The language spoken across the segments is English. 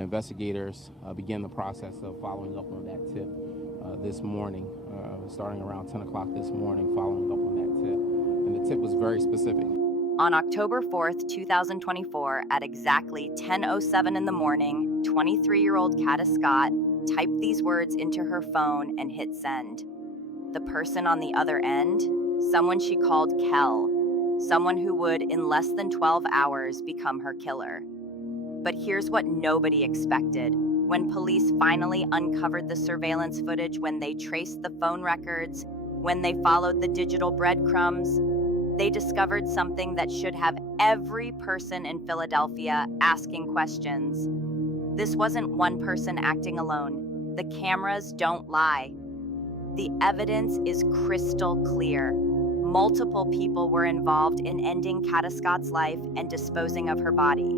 investigators began the process of following up on that tip this morning, starting around 10 o'clock this morning, following up on that tip. And the tip was very specific. On October 4th, 2024, at exactly 10:07 in the morning, 23-year-old Kada Scott typed these words into her phone and hit send. The person on the other end, someone she called Kel, someone who would, in less than 12 hours, become her killer. But here's what nobody expected. When police finally uncovered the surveillance footage, when they traced the phone records, when they followed the digital breadcrumbs, they discovered something that should have every person in Philadelphia asking questions. This wasn't one person acting alone. The cameras don't lie. The evidence is crystal clear. Multiple people were involved in ending Kada Scott's life and disposing of her body.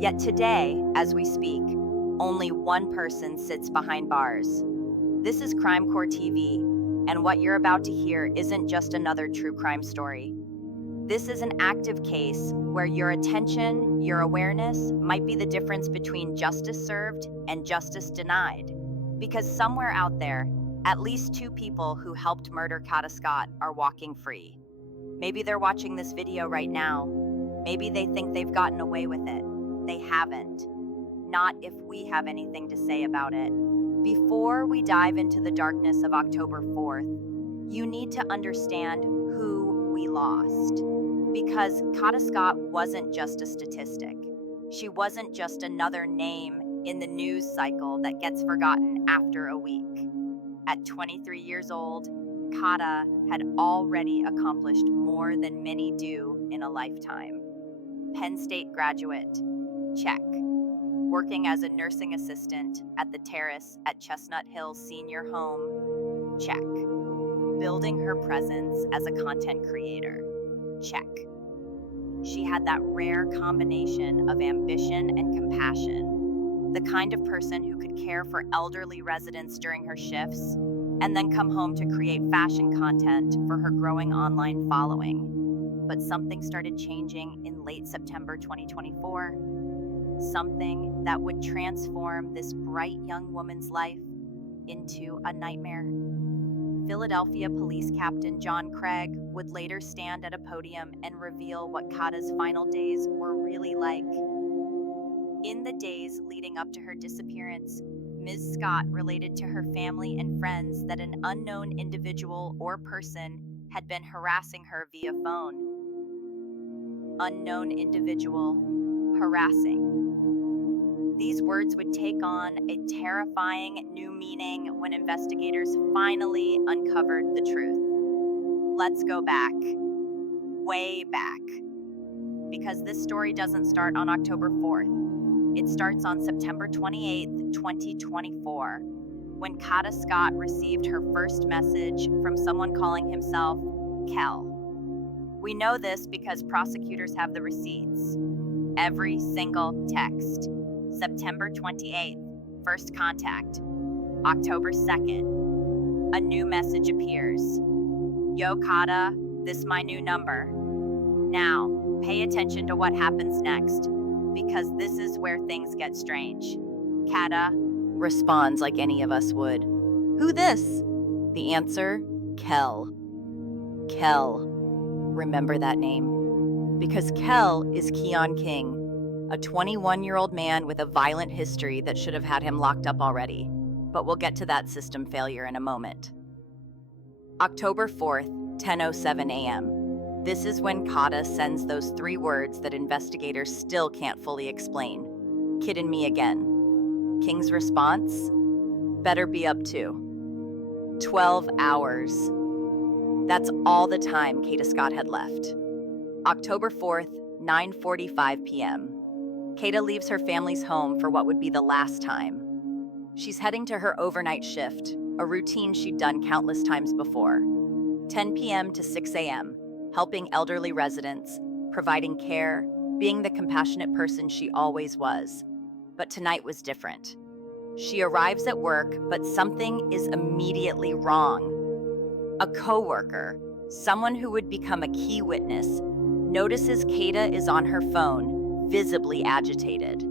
Yet today, as we speak, only one person sits behind bars. This is Crime Core TV, and what you're about to hear isn't just another true crime story. This is an active case where your attention, your awareness might be the difference between justice served and justice denied. Because somewhere out there, at least two people who helped murder Kada Scott are walking free. Maybe they're watching this video right now. Maybe they think they've gotten away with it. They haven't. Not if we have anything to say about it. Before we dive into the darkness of October 4th, you need to understand who we lost. Because Kada Scott wasn't just a statistic. She wasn't just another name in the news cycle that gets forgotten after a week. At 23 years old, Kada had already accomplished more than many do in a lifetime. Penn State graduate, check. Working as a nursing assistant at the Terrace at Chestnut Hills Senior Home, check. Building her presence as a content creator, check. She had that rare combination of ambition and compassion, the kind of person who could care for elderly residents during her shifts and then come home to create fashion content for her growing online following. But something started changing in late September 2024, something that would transform this bright young woman's life into a nightmare. Philadelphia Police Captain John Craig would later stand at a podium and reveal what Kada's final days were really like. In the days leading up to her disappearance, Ms. Scott related to her family and friends that an unknown individual or person had been harassing her via phone. Unknown individual, harassing. These words would take on a terrifying new meaning when investigators finally uncovered the truth. Let's go back, way back, because this story doesn't start on October 4th. It starts on September 28th, 2024, when Kada Scott received her first message from someone calling himself Kel. We know this because prosecutors have the receipts. Every single text. September 28th, first contact. October 2nd, a new message appears. Yo, Kada, this my new number. Now, pay attention to what happens next, because this is where things get strange. Kada responds like any of us would. Who this? The answer, Kel. Kel. Remember that name. Because Kel is Keon King, a 21-year-old man with a violent history that should have had him locked up already. But we'll get to that system failure in a moment. October 4th, 10:07 a.m. This is when Kada sends those three words that investigators still can't fully explain. Kiddin' me again. King's response? Better be up to 12 hours. That's all the time Kada Scott had left. October 4th, 9:45 p.m. Kada leaves her family's home for what would be the last time. She's heading to her overnight shift, a routine she'd done countless times before. 10 p.m. to 6 a.m., helping elderly residents, providing care, being the compassionate person she always was. But tonight was different. She arrives at work, but something is immediately wrong. A coworker, someone who would become a key witness, notices Kada is on her phone, visibly agitated.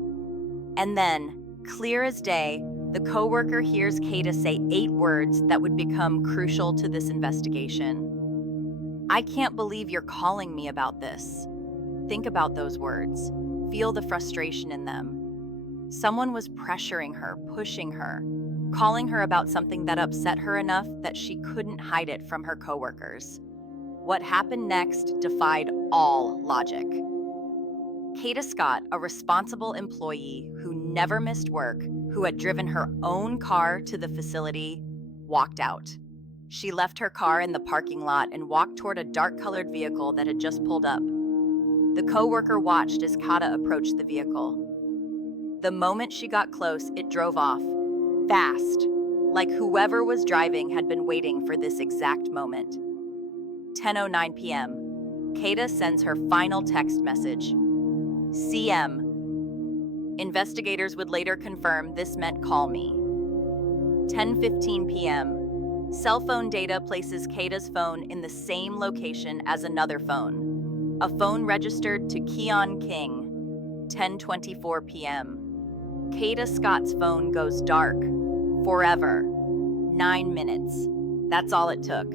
And then, clear as day, the coworker hears Kada say 8 words that would become crucial to this investigation. "I can't believe you're calling me about this." Think about those words. Feel the frustration in them. Someone was pressuring her, pushing her, calling her about something that upset her enough that she couldn't hide it from her coworkers. What happened next defied all logic. Kada Scott, a responsible employee who never missed work, who had driven her own car to the facility, walked out. She left her car in the parking lot and walked toward a dark-colored vehicle that had just pulled up. The coworker watched as Kada approached the vehicle. The moment she got close, it drove off, fast, like whoever was driving had been waiting for this exact moment. 10:09 p.m. Kada sends her final text message. CM. Investigators would later confirm this meant call me. 10:15 p.m. Cell phone data places Kada's phone in the same location as another phone. A phone registered to Keon King. 10:24 p.m. Kada Scott's phone goes dark. Forever. 9 minutes. That's all it took.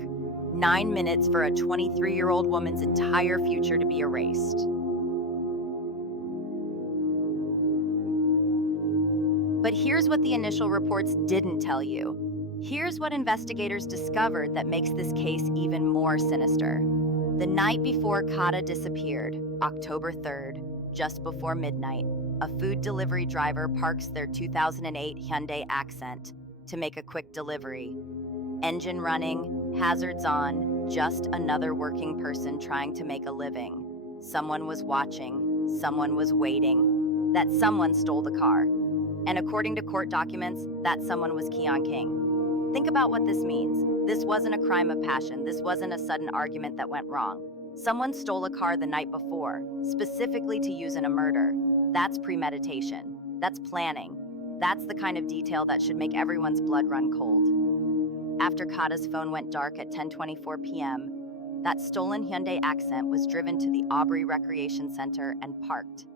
9 minutes for a 23-year-old woman's entire future to be erased. But here's what the initial reports didn't tell you. Here's what investigators discovered that makes this case even more sinister. The night before Kada disappeared, October 3rd, just before midnight, a food delivery driver parks their 2008 Hyundai Accent to make a quick delivery. Engine running, hazards on, just another working person trying to make a living. Someone was watching, someone was waiting. That someone stole the car. And according to court documents, that someone was Keon King. Think about what this means. This wasn't a crime of passion. This wasn't a sudden argument that went wrong. Someone stole a car the night before, specifically to use in a murder. That's premeditation. That's planning. That's the kind of detail that should make everyone's blood run cold. After Kada's phone went dark at 10:24 p.m., that stolen Hyundai Accent was driven to the Aubrey Recreation Center and parked.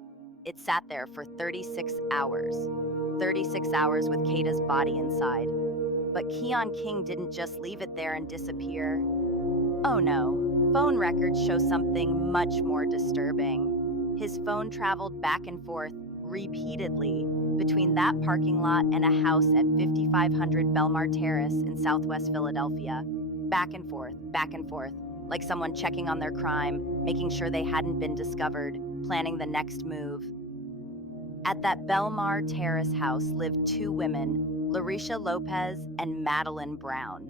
It sat there for 36 hours. 36 hours with Kada's body inside. But Keon King didn't just leave it there and disappear. Oh no, phone records show something much more disturbing. His phone traveled back and forth repeatedly between that parking lot and a house at 5500 Belmar Terrace in Southwest Philadelphia. Back and forth, like someone checking on their crime, making sure they hadn't been discovered, planning the next move. At that Belmar Terrace house lived 2 women, Larisha Lopez and Madeline Brown.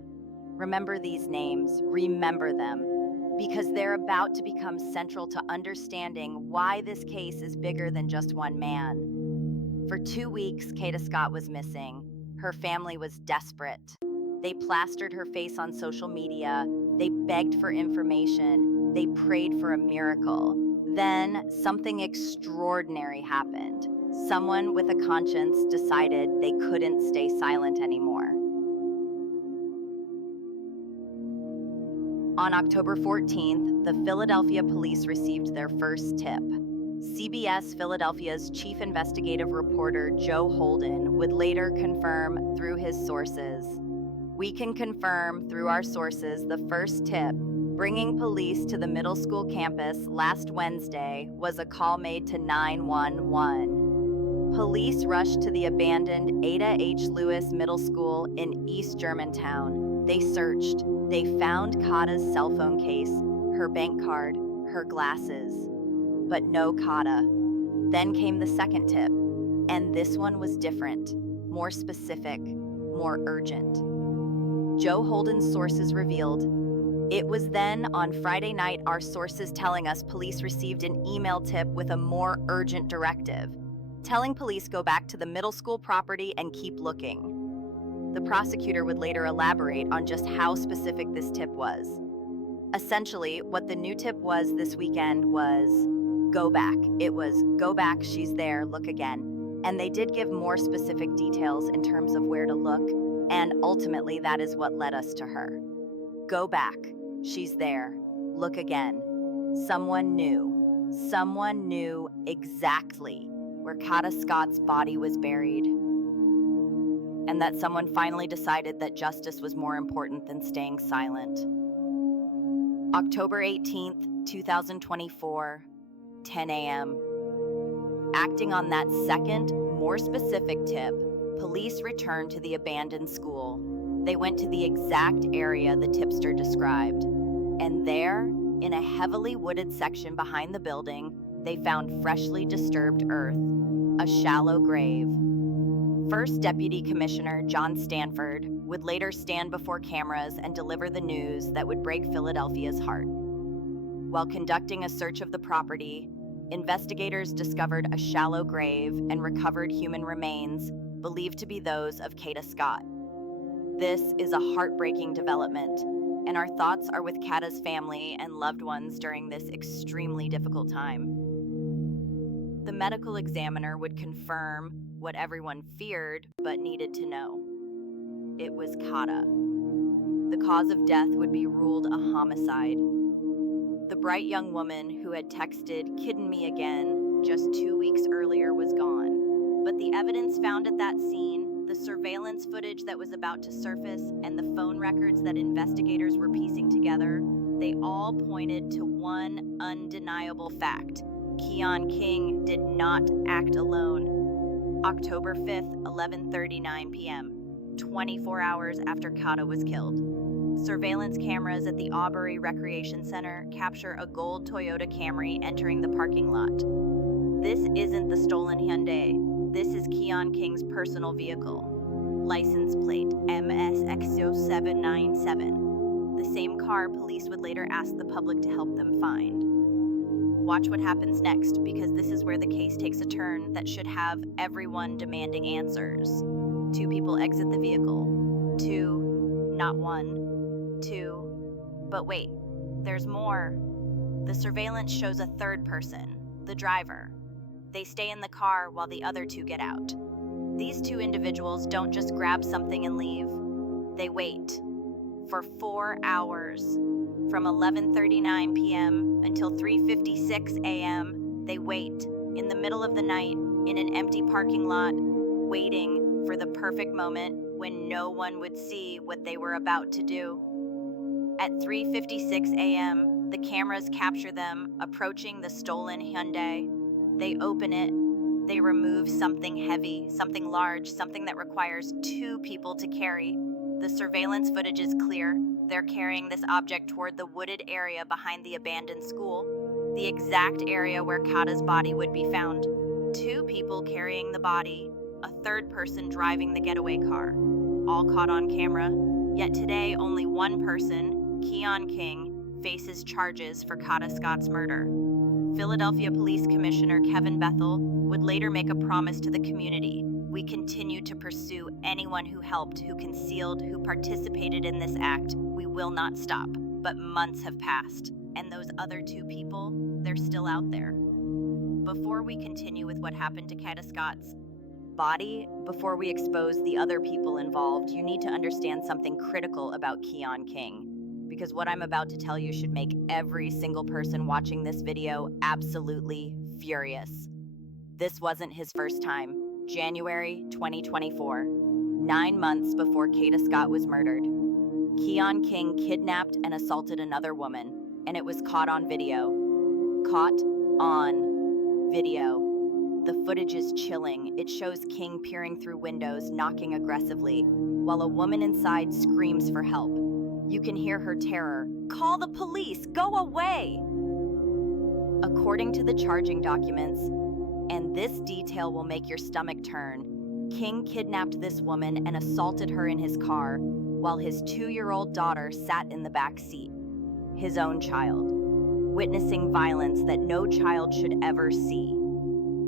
Remember these names, remember them, because they're about to become central to understanding why this case is bigger than just one man. For 2 weeks, Kada Scott was missing. Her family was desperate. They plastered her face on social media. They begged for information. They prayed for a miracle. Then something extraordinary happened. Someone with a conscience decided they couldn't stay silent anymore. On October 14th, the Philadelphia police received their first tip. CBS Philadelphia's chief investigative reporter Joe Holden would later confirm through his sources. We can confirm through our sources the first tip, bringing police to the middle school campus last Wednesday, was a call made to 911. Police rushed to the abandoned Ada H. Lewis Middle School in East Germantown. They searched. They found Kada's cell phone case, her bank card, her glasses. But no Kada. Then came the second tip, and this one was different, more specific, more urgent. Joe Holden's sources revealed, it was then on Friday night our sources telling us police received an email tip with a more urgent directive, telling police go back to the middle school property and keep looking. The prosecutor would later elaborate on just how specific this tip was. Essentially, what the new tip was this weekend was, go back. It was, go back, she's there, look again. And they did give more specific details in terms of where to look, and ultimately that is what led us to her. Go back, she's there, look again. Someone knew exactly where Kada Scott's body was buried, and that someone finally decided that justice was more important than staying silent. October 18th, 2024, 10 a.m. Acting on that second, more specific tip, police returned to the abandoned school. They went to the exact area the tipster described, and there, in a heavily wooded section behind the building, they found freshly disturbed earth, a shallow grave. First Deputy Commissioner John Stanford would later stand before cameras and deliver the news that would break Philadelphia's heart. While conducting a search of the property, investigators discovered a shallow grave and recovered human remains believed to be those of Kada Scott. This is a heartbreaking development, and our thoughts are with Kada's family and loved ones during this extremely difficult time. The medical examiner would confirm what everyone feared but needed to know. It was Kada. The cause of death would be ruled a homicide. The bright young woman who had texted "kiddin' me again" just 2 weeks earlier was gone. But the evidence found at that scene, the surveillance footage that was about to surface, and the phone records that investigators were piecing together, they all pointed to one undeniable fact. Keon King did not act alone. October 5th, 11:39 p.m., 24 hours after Kada was killed. Surveillance cameras at the Aubrey Recreation Center capture a gold Toyota Camry entering the parking lot. This isn't the stolen Hyundai. This is Keon King's personal vehicle. License plate MSX0797. The same car police would later ask the public to help them find. Watch what happens next, because this is where the case takes a turn that should have everyone demanding answers. 2 people exit the vehicle. 2, not 1. 2. But wait, there's more. The surveillance shows a third person, the driver. They stay in the car while the other 2 get out. These 2 individuals don't just grab something and leave. They wait for 4 hours. From 11:39 p.m. until 3:56 a.m., they wait in the middle of the night in an empty parking lot, waiting for the perfect moment when no one would see what they were about to do. At 3:56 a.m., the cameras capture them approaching the stolen Hyundai. They open it. They remove something heavy, something large, something that requires 2 people to carry. The surveillance footage is clear. They're carrying this object toward the wooded area behind the abandoned school, the exact area where Kada's body would be found. 2 people carrying the body, a third person driving the getaway car, all caught on camera. Yet today, only one person, Keon King, faces charges for Kada Scott's murder. Philadelphia Police Commissioner Kevin Bethel would later make a promise to the community. We continue to pursue anyone who helped, who concealed, who participated in this act. We will not stop. But months have passed, and those other 2 people, they're still out there. Before we continue with what happened to Kada Scott's body, before we expose the other people involved, you need to understand something critical about Keon King. Because what I'm about to tell you should make every single person watching this video absolutely furious. This wasn't his first time. January 2024, 9 months before Kada Scott was murdered, Keon King kidnapped and assaulted another woman, and it was caught on video. Caught on video. The footage is chilling. It shows King peering through windows, knocking aggressively, while a woman inside screams for help. You can hear her terror. "Call the police! Go away!" According to the charging documents, and this detail will make your stomach turn, King kidnapped this woman and assaulted her in his car while his 2-year-old daughter sat in the back seat, his own child, witnessing violence that no child should ever see.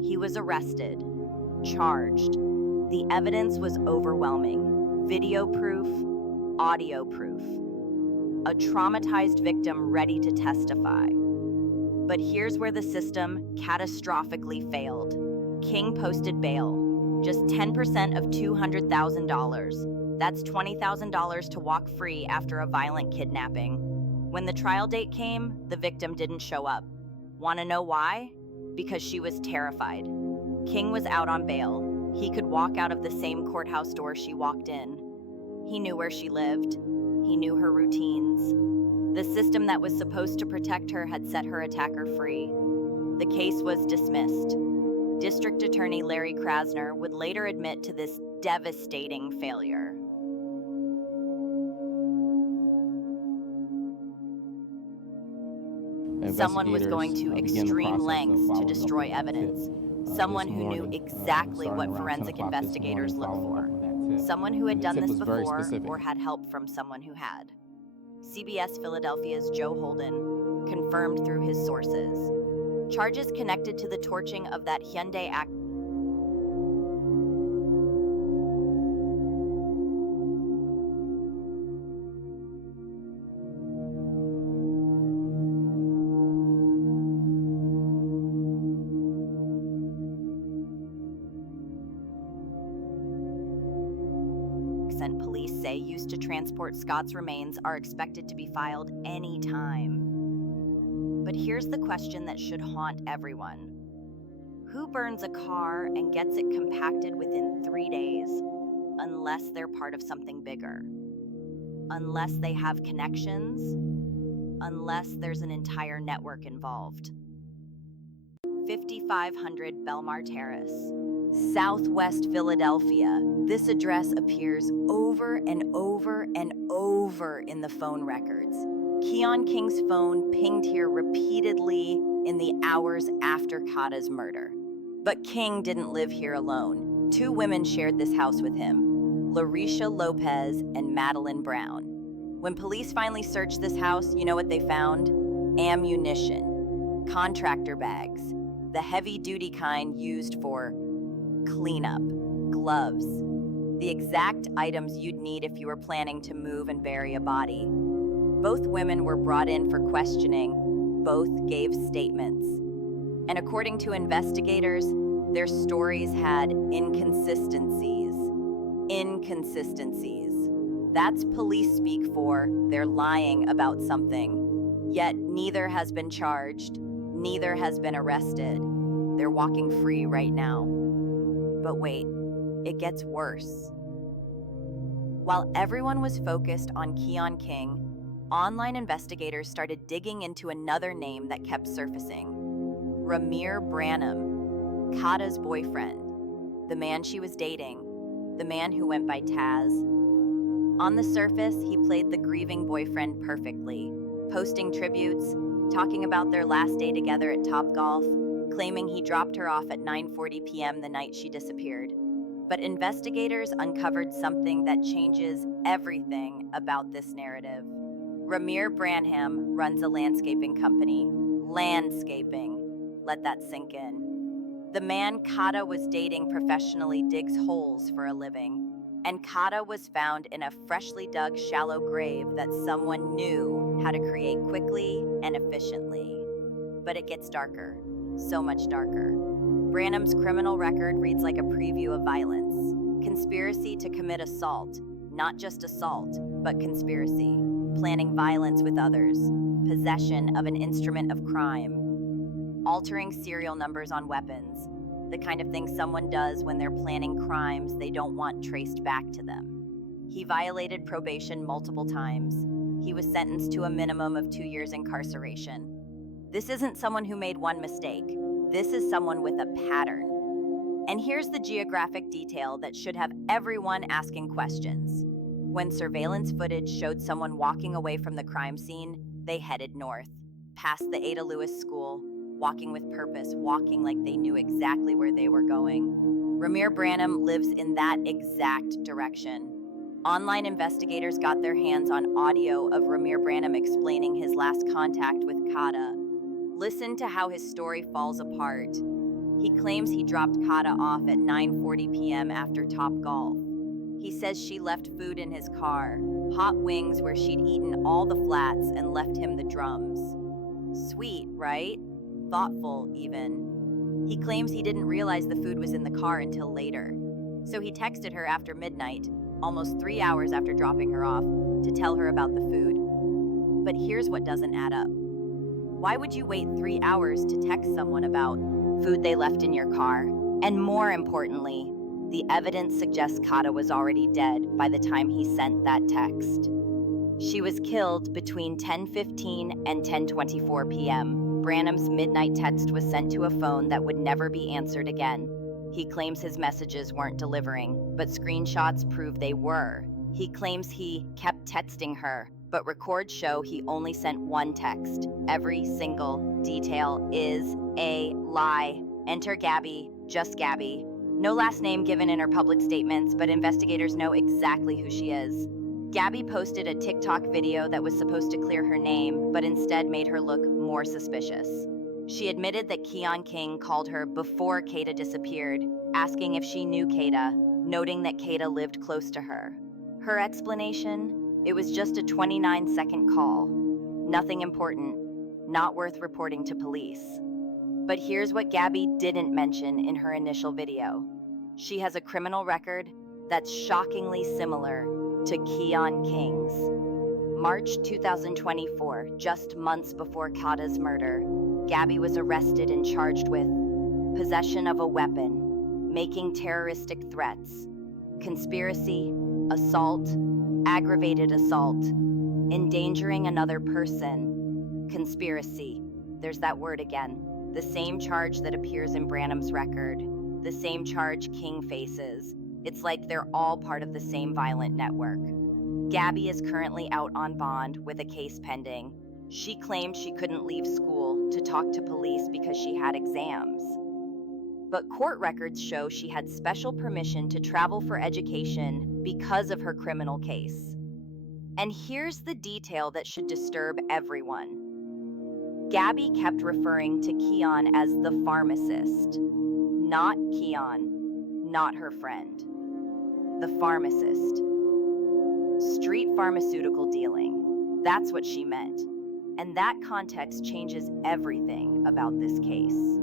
He was arrested, charged. The evidence was overwhelming. Video proof, audio proof. A traumatized victim ready to testify. But here's where the system catastrophically failed. King posted bail, just 10% of $200,000. That's $20,000 to walk free after a violent kidnapping. When the trial date came, the victim didn't show up. Want to know why? Because she was terrified. King was out on bail. He could walk out of the same courthouse door she walked in. He knew where she lived. He knew her routines. The system that was supposed to protect her had set her attacker free. The case was dismissed. District Attorney Larry Krasner would later admit to this devastating failure. Someone was going to extreme lengths to destroy evidence. Someone who knew exactly what forensic investigators look for. Someone who had done this before or had help from someone who had. CBS Philadelphia's Joe Holden confirmed through his sources. Charges connected to the torching of that Hyundai accident. Police say used to transport Scott's remains are expected to be filed any time. But here's the question that should haunt everyone. Who burns a car and gets it compacted within 3 days unless they're part of something bigger? Unless they have connections? Unless there's an entire network involved. 5500 Belmar Terrace, Southwest Philadelphia. This address appears over and over and over in the phone records. Keon King's phone pinged here repeatedly in the hours after Kada's murder. But King didn't live here alone. 2 women shared this house with him, Larisha Lopez and Madeline Brown. When police finally searched this house, you know what they found? Ammunition, contractor bags, the heavy-duty kind used for cleanup, gloves, the exact items you'd need if you were planning to move and bury a body. Both women were brought in for questioning. Both gave statements. And according to investigators, their stories had inconsistencies. Inconsistencies. That's police speak for they're lying about something. Yet neither has been charged, neither has been arrested. They're walking free right now. But wait, it gets worse. While everyone was focused on Keon King, online investigators started digging into another name that kept surfacing. Ramir Branham, Kada's boyfriend, the man she was dating, the man who went by Taz. On the surface, he played the grieving boyfriend perfectly, posting tributes, talking about their last day together at Topgolf, claiming he dropped her off at 9:40 p.m. the night she disappeared. But investigators uncovered something that changes everything about this narrative. Ramir Branham runs a landscaping company. Landscaping. Let that sink in. The man Kada was dating professionally digs holes for a living, and Kada was found in a freshly dug shallow grave that someone knew how to create quickly and efficiently. But it gets darker, so much darker. Branham's criminal record reads like a preview of violence. Conspiracy to commit assault, not just assault, but conspiracy. Planning violence with others, possession of an instrument of crime, altering serial numbers on weapons, the kind of thing someone does when they're planning crimes they don't want traced back to them. He violated probation multiple times. He was sentenced to a minimum of 2 years incarceration. This isn't someone who made one mistake. This is someone with a pattern. And here's the geographic detail that should have everyone asking questions. When surveillance footage showed someone walking away from the crime scene, they headed north, past the Ada Lewis School, walking with purpose, walking like they knew exactly where they were going. Ramir Branham lives in that exact direction. Online investigators got their hands on audio of Ramir Branham explaining his last contact with Kada. Listen to how his story falls apart. He claims he dropped Kada off at 9:40 p.m. after Topgolf. He says she left food in his car, hot wings where she'd eaten all the flats and left him the drums. Sweet, right? Thoughtful, even. He claims he didn't realize the food was in the car until later. So he texted her after midnight, almost 3 hours after dropping her off, to tell her about the food. But here's what doesn't add up. Why would you wait 3 hours to text someone about food they left in your car? And more importantly, the evidence suggests Kada was already dead by the time he sent that text. She was killed between 10:15 and 10:24 p.m. Branham's midnight text was sent to a phone that would never be answered again. He claims his messages weren't delivering, but screenshots prove they were. He claims he kept texting her, but records show he only sent one text. Every single detail is a lie. Enter Gabby, just Gabby. No last name given in her public statements, but investigators know exactly who she is. Gabby posted a TikTok video that was supposed to clear her name, but instead made her look more suspicious. She admitted that Keon King called her before Kada disappeared, asking if she knew Kada, noting that Kada lived close to her. Her explanation? It was just a 29-second call. Nothing important, not worth reporting to police. But here's what Gabby didn't mention in her initial video. She has a criminal record that's shockingly similar to Keon King's. March 2024, just months before Kada's murder, Gabby was arrested and charged with possession of a weapon, making terroristic threats, conspiracy, assault, aggravated assault, endangering another person, conspiracy. There's that word again. The same charge that appears in Branham's record, the same charge King faces. It's like they're all part of the same violent network. Gabby is currently out on bond with a case pending. She claimed she couldn't leave school to talk to police because she had exams. But court records show she had special permission to travel for education because of her criminal case. And here's the detail that should disturb everyone. Gabby kept referring to Keon as the pharmacist. Not Keon, not her friend. The pharmacist. Street pharmaceutical dealing. That's what she meant. And that context changes everything about this case.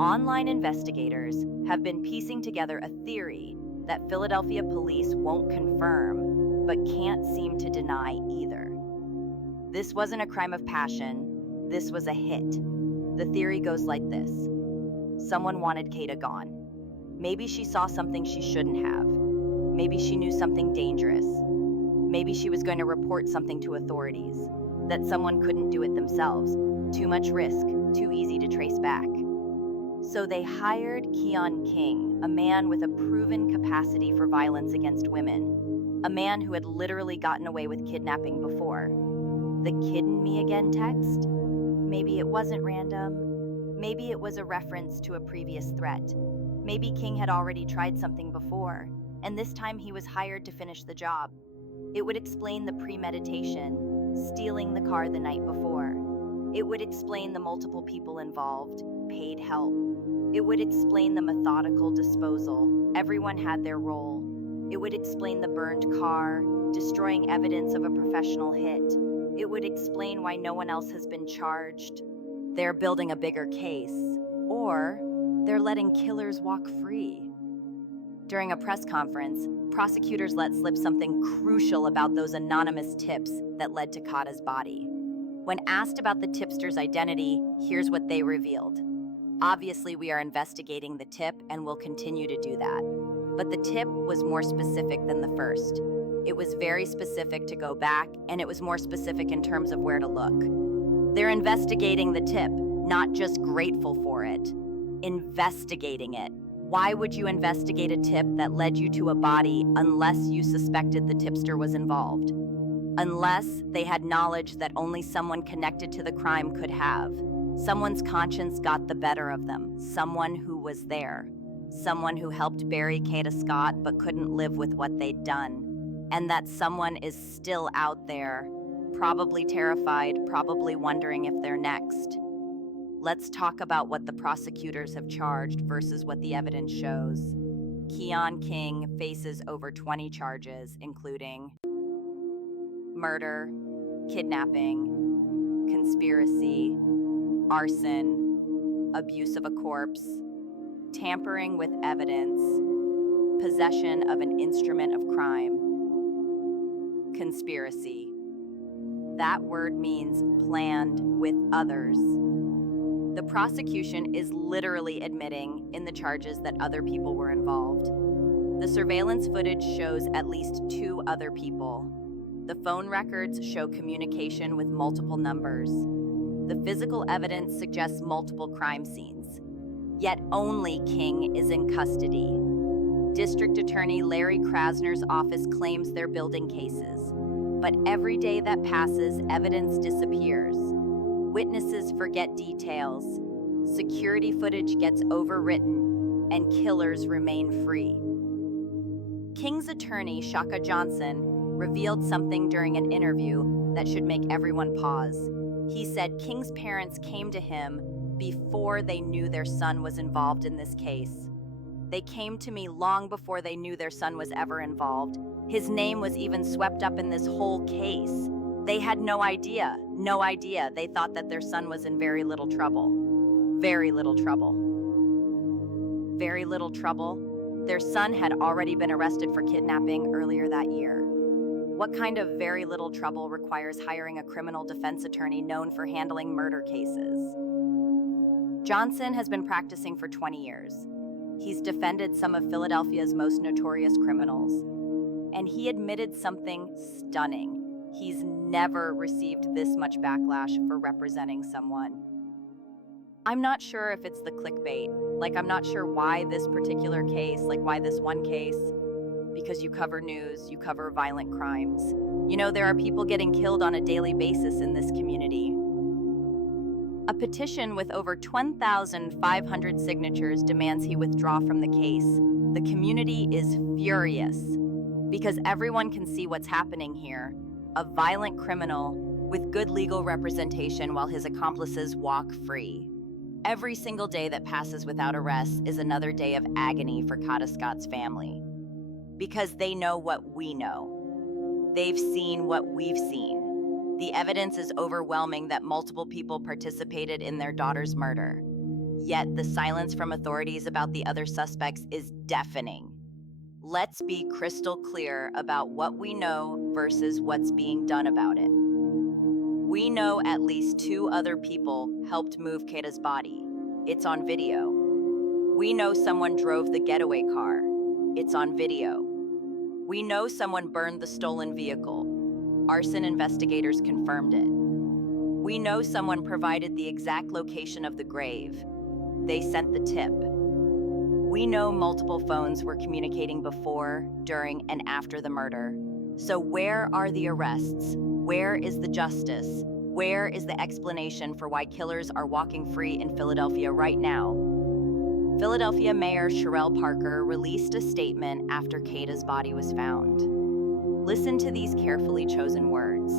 Online investigators have been piecing together a theory that Philadelphia police won't confirm, but can't seem to deny either. This wasn't a crime of passion. This was a hit. The theory goes like this. Someone wanted Kada gone. Maybe she saw something she shouldn't have. Maybe she knew something dangerous. Maybe she was going to report something to authorities. That someone couldn't do it themselves. Too much risk, too easy to trace back. So they hired Keon King, a man with a proven capacity for violence against women. A man who had literally gotten away with kidnapping before. The "kiddin' me again" text? Maybe it wasn't random. Maybe it was a reference to a previous threat. Maybe King had already tried something before, and this time he was hired to finish the job. It would explain the premeditation, stealing the car the night before. It would explain the multiple people involved, paid help. It would explain the methodical disposal. Everyone had their role. It would explain the burned car, destroying evidence of a professional hit. It would explain why no one else has been charged. They're building a bigger case, or they're letting killers walk free. During a press conference, prosecutors let slip something crucial about those anonymous tips that led to Kada's body. When asked about the tipster's identity, here's what they revealed. Obviously, we are investigating the tip and will continue to do that. But the tip was more specific than the first. It was very specific to go back, and it was more specific in terms of where to look. They're investigating the tip, not just grateful for it. Investigating it. Why would you investigate a tip that led you to a body unless you suspected the tipster was involved? Unless they had knowledge that only someone connected to the crime could have. Someone's conscience got the better of them. Someone who was there. Someone who helped bury Kada Scott but couldn't live with what they'd done. And that someone is still out there, probably terrified, probably wondering if they're next. Let's talk about what the prosecutors have charged versus what the evidence shows. Keon King faces over 20 charges, including murder, kidnapping, conspiracy, arson, abuse of a corpse, tampering with evidence, possession of an instrument of crime, conspiracy. That word means planned with others. The prosecution is literally admitting in the charges that other people were involved. The surveillance footage shows at least 2 other people. The phone records show communication with multiple numbers. The physical evidence suggests multiple crime scenes. Yet only King is in custody. District Attorney Larry Krasner's office claims they're building cases. But every day that passes, evidence disappears. Witnesses forget details. Security footage gets overwritten, and killers remain free. King's attorney, Shaka Johnson, revealed something during an interview that should make everyone pause. He said King's parents came to him before they knew their son was involved in this case. They came to me long before they knew their son was ever involved. His name was even swept up in this whole case. They had no idea. They thought that their son was in very little trouble. Very little trouble. Very little trouble. Their son had already been arrested for kidnapping earlier that year. What kind of very little trouble requires hiring a criminal defense attorney known for handling murder cases? Johnson has been practicing for 20 years. He's defended some of Philadelphia's most notorious criminals. And he admitted something stunning. He's never received this much backlash for representing someone. I'm not sure if it's the clickbait. I'm not sure why this particular case, why this one case. Because you cover news, you cover violent crimes. There are people getting killed on a daily basis in this community. A petition with over 10,500 signatures demands he withdraw from the case. The community is furious because everyone can see what's happening here. A violent criminal with good legal representation while his accomplices walk free. Every single day that passes without arrest is another day of agony for Kada Scott's family. Because they know what we know. They've seen what we've seen. The evidence is overwhelming that multiple people participated in their daughter's murder. Yet the silence from authorities about the other suspects is deafening. Let's be crystal clear about what we know versus what's being done about it. We know at least 2 other people helped move Kada's body. It's on video. We know someone drove the getaway car. It's on video. We know someone burned the stolen vehicle. Arson investigators confirmed it. We know someone provided the exact location of the grave. They sent the tip. We know multiple phones were communicating before, during, and after the murder. So where are the arrests? Where is the justice? Where is the explanation for why killers are walking free in Philadelphia right now? Philadelphia Mayor Sherelle Parker released a statement after Kada's body was found. Listen to these carefully chosen words.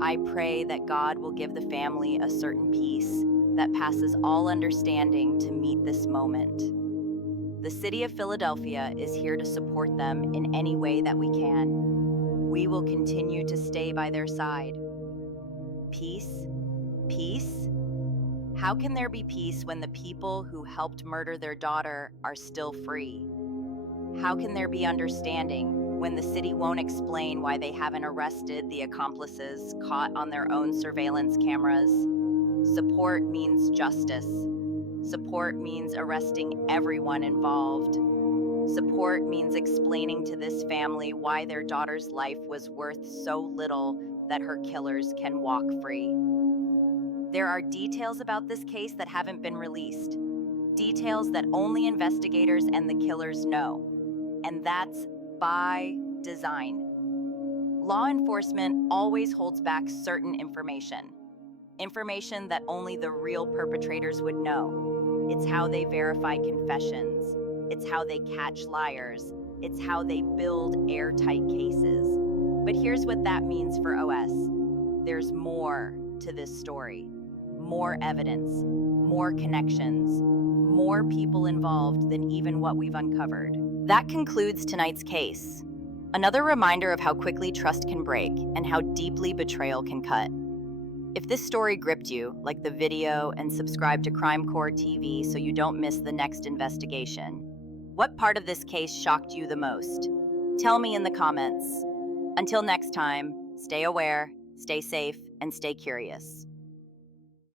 I pray that God will give the family a certain peace that passes all understanding to meet this moment. The city of Philadelphia is here to support them in any way that we can. We will continue to stay by their side. Peace? Peace? How can there be peace when the people who helped murder their daughter are still free? How can there be understanding when the city won't explain why they haven't arrested the accomplices caught on their own surveillance cameras? Support means justice. Support means arresting everyone involved. Support means explaining to this family why their daughter's life was worth so little that her killers can walk free. There are details about this case that haven't been released. Details that only investigators and the killers know. And that's by design. Law enforcement always holds back certain information. Information that only the real perpetrators would know. It's how they verify confessions. It's how they catch liars. It's how they build airtight cases. But here's what that means for OS. There's more to this story. More evidence, more connections, more people involved than even what we've uncovered. That concludes tonight's case. Another reminder of how quickly trust can break and how deeply betrayal can cut. If this story gripped you, like the video and subscribe to CrimeCore TV so you don't miss the next investigation. What part of this case shocked you the most? Tell me in the comments. Until next time, stay aware, stay safe, and stay curious.